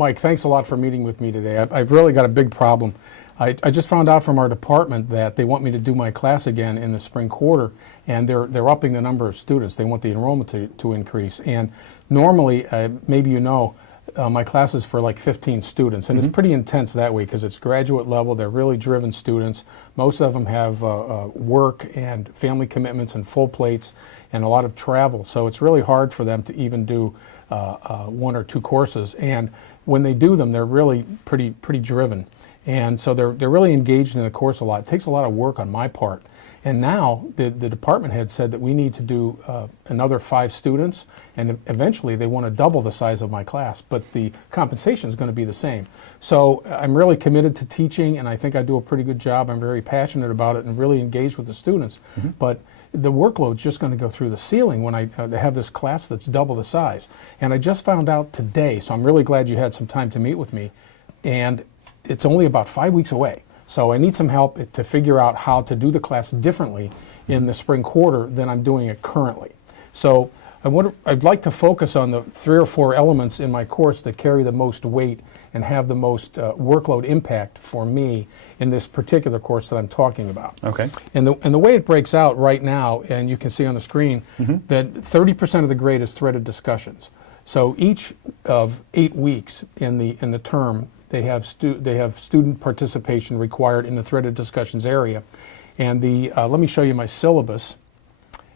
Mike, thanks a lot for meeting with me today. I've really got a big problem. I just found out from our department that they want me to do my class again in the spring quarter, and they're upping the number of students. They want the enrollment to increase. And normally, maybe you know, my class is for like 15 students, and it's pretty intense that way because it's graduate level. They're really driven students. Most of them have work and family commitments and full plates and a lot of travel. So it's really hard for them to even do one or two courses. And when they do them, they're really pretty driven. And so they're really engaged in the course a lot. It takes a lot of work on my part. And now the department head said that we need to do another 5 students, and eventually they want to double the size of my class, but the compensation is going to be the same. So I'm really committed to teaching, and I think I do a pretty good job. I'm very passionate about it and really engaged with the students. But the workload's just going to go through the ceiling when I have this class that's double the size. And I just found out today, so I'm really glad you had some time to meet with me, and it's only about 5 weeks away. So I need some help to figure out how to do the class differently in the spring quarter than I'm doing it currently. So I'd like to focus on the 3 or 4 elements in my course that carry the most weight and have the most workload impact for me in this particular course that I'm talking about. Okay. And the way it breaks out right now, and you can see on the screen, that 30% of the grade is threaded discussions. So each of 8 weeks in the term, they have student participation required in the threaded discussions area. And let me show you my syllabus.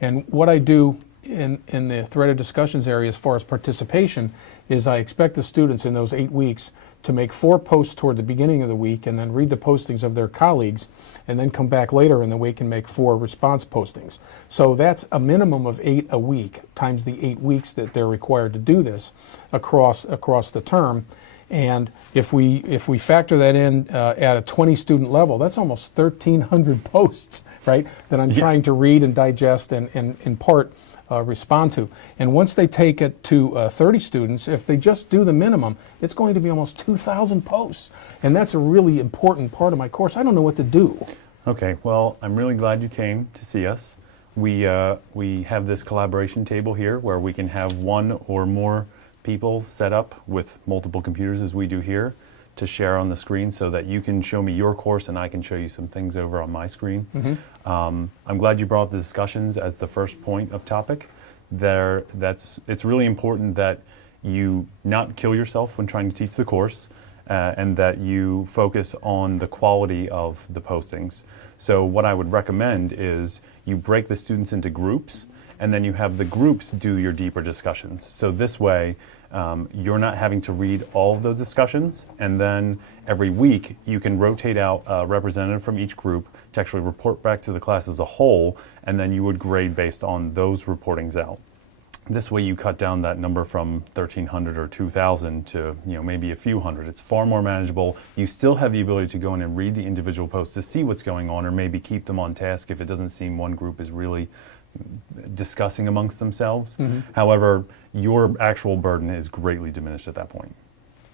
And what I do in the threaded discussions area as far as participation is I expect the students in those 8 weeks to make 4 posts toward the beginning of the week and then read the postings of their colleagues and then come back later in the week and make 4 response postings. So that's a minimum of 8 a week times the 8 weeks that they're required to do this across the term. And if we factor that in at a 20 student level, that's almost 1,300 posts, right, that I'm trying to read and digest and in part respond to. And once they take it to 30 students, if they just do the minimum, it's going to be almost 2,000 posts. And that's a really important part of my course. I don't know what to do. Okay, well, I'm really glad you came to see us. We have this collaboration table here where we can have 1 or more people set up with multiple computers as we do here to share on the screen so that you can show me your course and I can show you some things over on my screen. I'm glad you brought the discussions as the first point of topic. It's really important that you not kill yourself when trying to teach the course and that you focus on the quality of the postings. So what I would recommend is you break the students into groups and then you have the groups do your deeper discussions. So this way, you're not having to read all of those discussions, and then every week you can rotate out a representative from each group to actually report back to the class as a whole, and then you would grade based on those reportings out. This way you cut down that number from 1,300 or 2,000 to maybe a few hundred. It's far more manageable. You still have the ability to go in and read the individual posts to see what's going on, or maybe keep them on task if it doesn't seem one group is really discussing amongst themselves. However, your actual burden is greatly diminished at that point.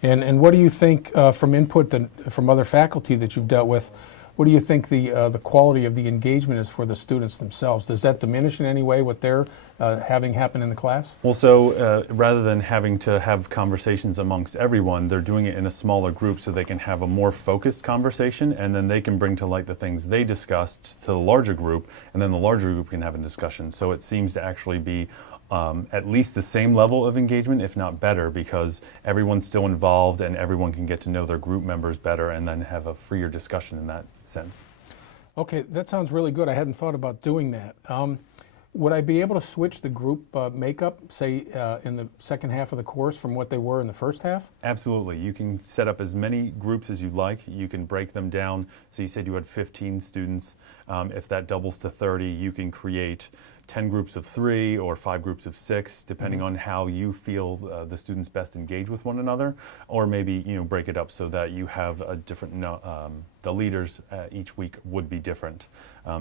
And what do you think from input from other faculty that you've dealt with? What do you think the quality of the engagement is for the students themselves? Does that diminish in any way what they're having happen in the class? Well, so rather than having to have conversations amongst everyone, they're doing it in a smaller group so they can have a more focused conversation, and then they can bring to light the things they discussed to the larger group, and then the larger group can have a discussion. So it seems to actually be at least the same level of engagement, if not better, because everyone's still involved and everyone can get to know their group members better and then have a freer discussion in that sense. Okay, that sounds really good. I hadn't thought about doing that. Would I be able to switch the group makeup, say, in the second half of the course from what they were in the first half? Absolutely. You can set up as many groups as you'd like. You can break them down. So you said you had 15 students. If that doubles to 30, you can create 10 groups of 3 or 5 groups of 6, depending on how you feel the students best engage with one another, or maybe break it up so that you have a different. The leaders each week would be different.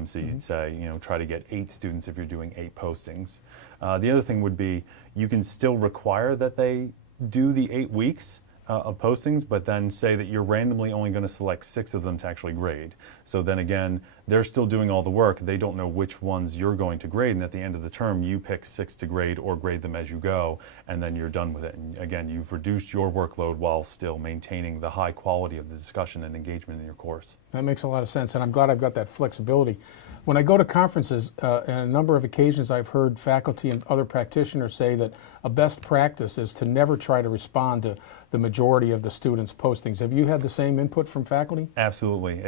So you'd say try to get 8 students if you're doing 8 postings. The other thing would be you can still require that they do the 8 weeks of postings, but then say that you're randomly only going to select 6 of them to actually grade. So then again, they're still doing all the work. They don't know which ones you're going to grade, and at the end of the term, you pick 6 to grade or grade them as you go, and then you're done with it. And again, you've reduced your workload while still maintaining the high quality of the discussion and engagement in your course. That makes a lot of sense, and I'm glad I've got that flexibility. When I go to conferences, on a number of occasions I've heard faculty and other practitioners say that a best practice is to never try to respond to the majority of the students' postings. Have you had the same input from faculty? Absolutely.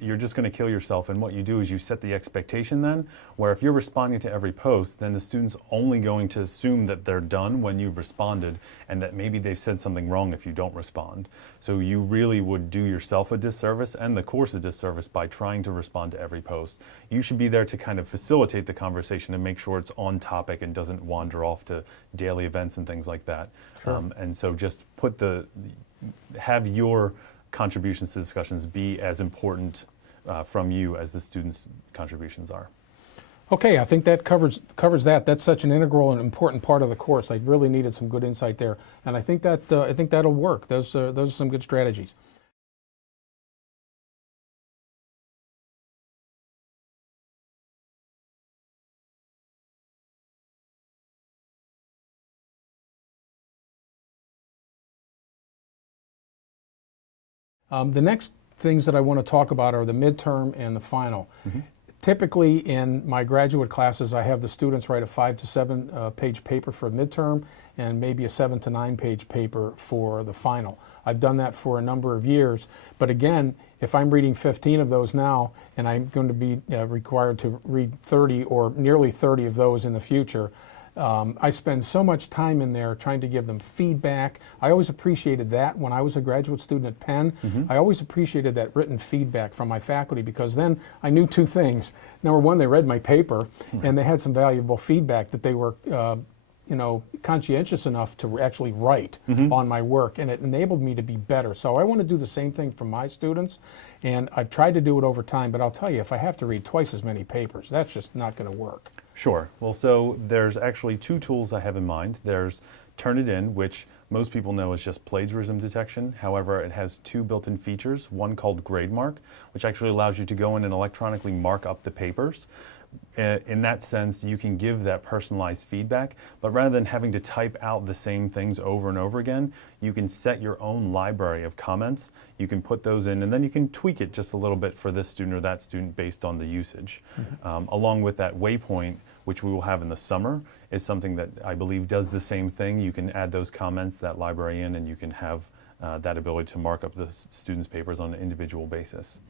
You're just going to kill yourself, and what you do is you set the expectation then, where if you're responding to every post, then the student's only going to assume that they're done when you've responded, and that maybe they've said something wrong if you don't respond. So you really would do yourself a disservice and the course a disservice by trying to respond to every post. You should be there to kind of facilitate the conversation and make sure it's on topic and doesn't wander off to daily events and things like that. Sure. And so just have your contributions to discussions be as important from you as the students' contributions are. Okay, I think that covers that. That's such an integral and important part of the course. I really needed some good insight there, and I think that'll work. Those are some good strategies. The next things that I want to talk about are the midterm and the final. Mm-hmm. Typically in my graduate classes, I have the students write a 5 to 7 page paper for a midterm and maybe a 7 to 9 page paper for the final. I've done that for a number of years, but again, if I'm reading 15 of those now and I'm going to be required to read 30 or nearly 30 of those in the future, I spend so much time in there trying to give them feedback. I always appreciated that when I was a graduate student at Penn. Mm-hmm. I always appreciated that written feedback from my faculty because then I knew two things. Number one, they read my paper and they had some valuable feedback that they were conscientious enough to actually write on my work, and it enabled me to be better. So I want to do the same thing for my students, and I've tried to do it over time, but I'll tell you, if I have to read twice as many papers, that's just not going to work. Sure. Well, so there's actually 2 tools I have in mind. There's Turnitin, which most people know is just plagiarism detection. However, it has 2 built-in features, one called GradeMark, which actually allows you to go in and electronically mark up the papers. In that sense, you can give that personalized feedback, but rather than having to type out the same things over and over again, you can set your own library of comments. You can put those in, and then you can tweak it just a little bit for this student or that student based on the usage. Mm-hmm. Along with that waypoint, which we will have in the summer, is something that I believe does the same thing. You can add those comments, that library in, and you can have that ability to mark up the students' papers on an individual basis.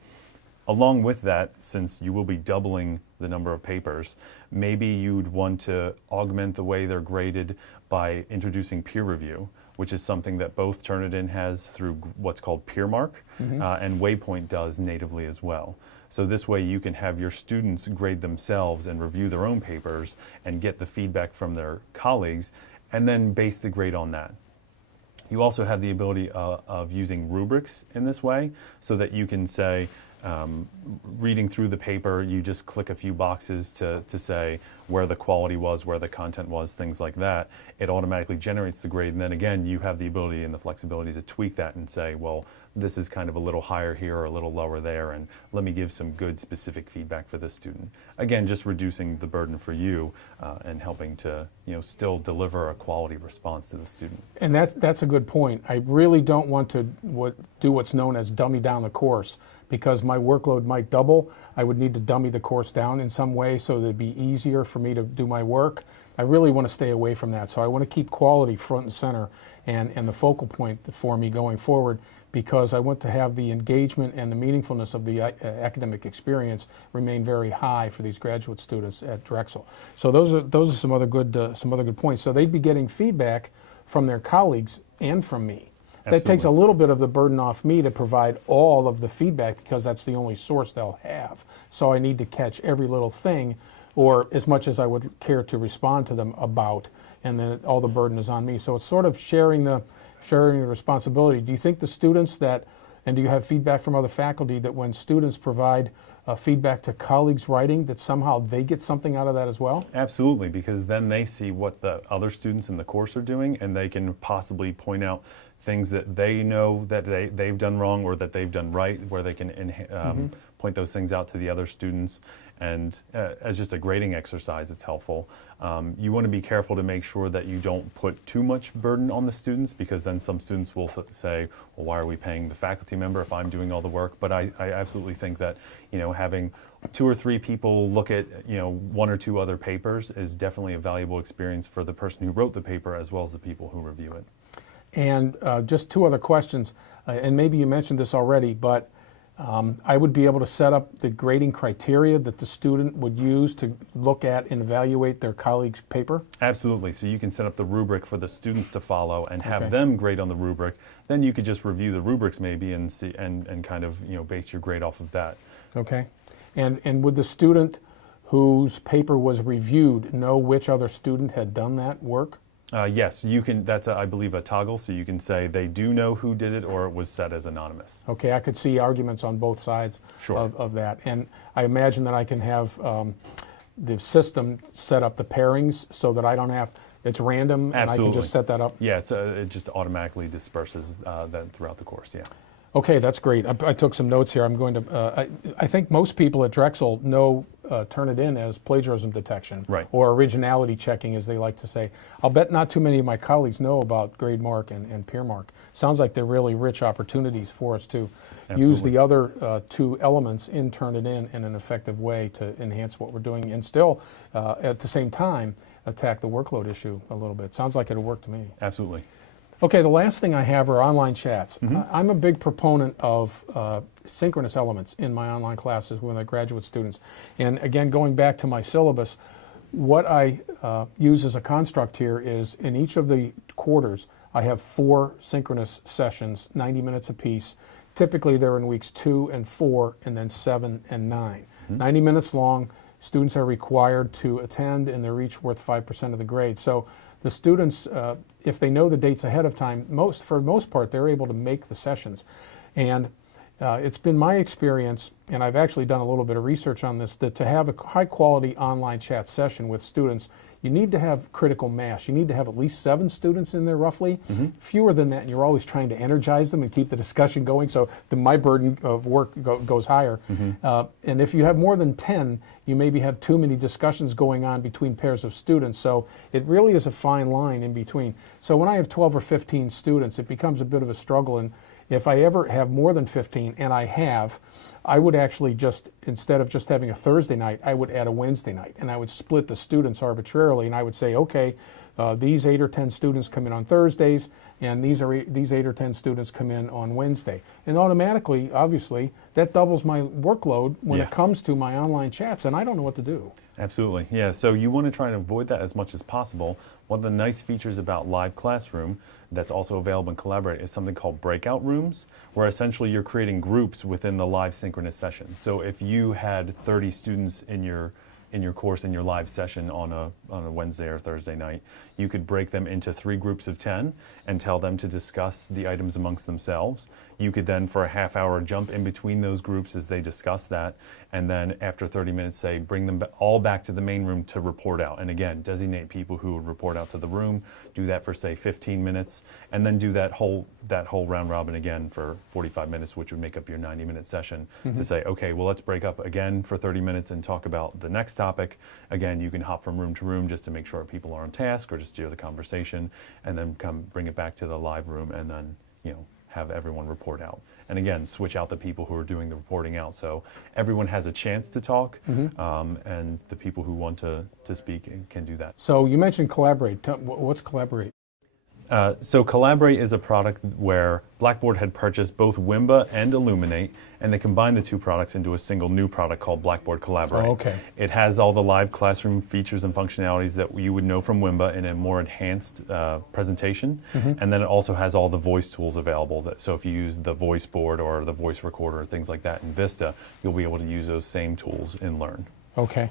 Along with that, since you will be doubling the number of papers, maybe you'd want to augment the way they're graded by introducing peer review, which is something that both Turnitin has through what's called PeerMark, and Waypoint does natively as well. So this way you can have your students grade themselves and review their own papers and get the feedback from their colleagues, and then base the grade on that. You also have the ability of using rubrics in this way, so that you can say, reading through the paper, you just click a few boxes to say where the quality was, where the content was, things like that. It automatically generates the grade, and then again, you have the ability and the flexibility to tweak that and say, well, this is kind of a little higher here or a little lower there, and let me give some good specific feedback for this student. Again, just reducing the burden for you and helping to still deliver a quality response to the student. And that's a good point. I really don't want to do what's known as dummy down the course, because my workload might double. I would need to dummy the course down in some way so that it'd be easier for me to do my work. I really want to stay away from that. So I want to keep quality front and center and the focal point for me going forward, because I want to have the engagement and the meaningfulness of the academic experience remain very high for these graduate students at Drexel. So those are some other good points. So they'd be getting feedback from their colleagues and from me. Absolutely. That takes a little bit of the burden off me to provide all of the feedback, because that's the only source they'll have. So I need to catch every little thing, or as much as I would care to respond to them about, and then all the burden is on me. So it's sort of sharing the responsibility. Do you think the students and do you have feedback from other faculty that when students provide feedback to colleagues writing, that somehow they get something out of that as well? Absolutely, because then they see what the other students in the course are doing, and they can possibly point out things that they know that they've done wrong or that they've done right, where they can point those things out to the other students. And as just a grading exercise, it's helpful. You want to be careful to make sure that you don't put too much burden on the students, because then some students will say, well, why are we paying the faculty member if I'm doing all the work? But I absolutely think that, having 2 or 3 people look at, 1 or 2 other papers is definitely a valuable experience for the person who wrote the paper as well as the people who review it. And just 2 other questions, and maybe you mentioned this already, but I would be able to set up the grading criteria that the student would use to look at and evaluate their colleague's paper? Absolutely. So you can set up the rubric for the students to follow and have Okay. them grade on the rubric. Then you could just review the rubrics maybe and see and kind of base your grade off of that. Okay. And would the student whose paper was reviewed know which other student had done that work? Yes, you can. That's, I believe, a toggle. So you can say they do know who did it, or it was set as anonymous. Okay, I could see arguments on both sides Sure. of that. And I imagine that I can have the system set up the pairings so that I don't have, it's random, and I Absolutely. can just set that up. Yeah, it just automatically disperses that throughout the course. Yeah. Okay, that's great. I took some notes here. I'm going to, I think most people at Drexel know Turnitin as plagiarism detection, Right. or originality checking, as they like to say. I'll bet not too many of my colleagues know about GradeMark and PeerMark. Sounds like they're really rich opportunities for us to use Absolutely. the other 2 elements in Turnitin in an effective way to enhance what we're doing, and still, at the same time, attack the workload issue a little bit. Sounds like it'll work to me. Absolutely. Okay, the last thing I have are online chats. I'm a big proponent of synchronous elements in my online classes with my graduate students. And again, going back to my syllabus, what I use as a construct here is in each of the quarters, I have 4 synchronous sessions, 90 minutes apiece. Typically, they're in weeks 2 and 4, and then 7 and 9. 90 minutes long. Students are required to attend, and they're each worth 5% of the grade. So the students, if they know the dates ahead of time, for the most part, they're able to make the sessions. And it's been my experience, and I've actually done a little bit of research on this, that to have a high-quality online chat session with students, you need to have critical mass. You need to have at least 7 students in there, roughly. Fewer than that, and you're always trying to energize them and keep the discussion going, so my burden of work goes higher. And if you have more than 10, you maybe have too many discussions going on between pairs of students, so it really is a fine line in between. So when I have 12 or 15 students, it becomes a bit of a struggle, and if I ever have more than 15, and I would actually just, instead of just having a Thursday night, I would add a Wednesday night, and I would split the students arbitrarily, and I would say, okay, these 8 or 10 students come in on Thursdays, and these 8 or 10 students come in on Wednesday. And automatically, obviously, that doubles my workload when it comes to my online chats, and I don't know what to do. Absolutely. Yeah, so you want to try and avoid that as much as possible. One of the nice features about Live Classroom that's also available in Collaborate is something called breakout rooms, where essentially you're creating groups within the live synchronous session. So if you had 30 students in your course, in your live session on a Wednesday or Thursday night, you could break them into 3 groups of 10 and tell them to discuss the items amongst themselves. You could then, for a half hour, jump in between those groups as they discuss that, and then after 30 minutes, say, bring them all back to the main room to report out. And again, designate people who would report out to the room, do that for, say, 15 minutes, and then do that whole round robin again for 45 minutes, which would make up your 90-minute session, to say, okay, well, let's break up again for 30 minutes and talk about the next topic. Again, you can hop from room to room just to make sure people are on task or just steer the conversation, and then bring it back to the live room, and then, have everyone report out. And again, switch out the people who are doing the reporting out, so everyone has a chance to talk, and the people who want to speak can do that. So you mentioned Collaborate. What's Collaborate? So Collaborate is a product where Blackboard had purchased both Wimba and Illuminate, and they combined the 2 products into a single new product called Blackboard Collaborate. Oh, okay. It has all the live classroom features and functionalities that you would know from Wimba in a more enhanced presentation, and then it also has all the voice tools available. So if you use the voice board or the voice recorder or things like that in Vista, you'll be able to use those same tools in Learn. Okay.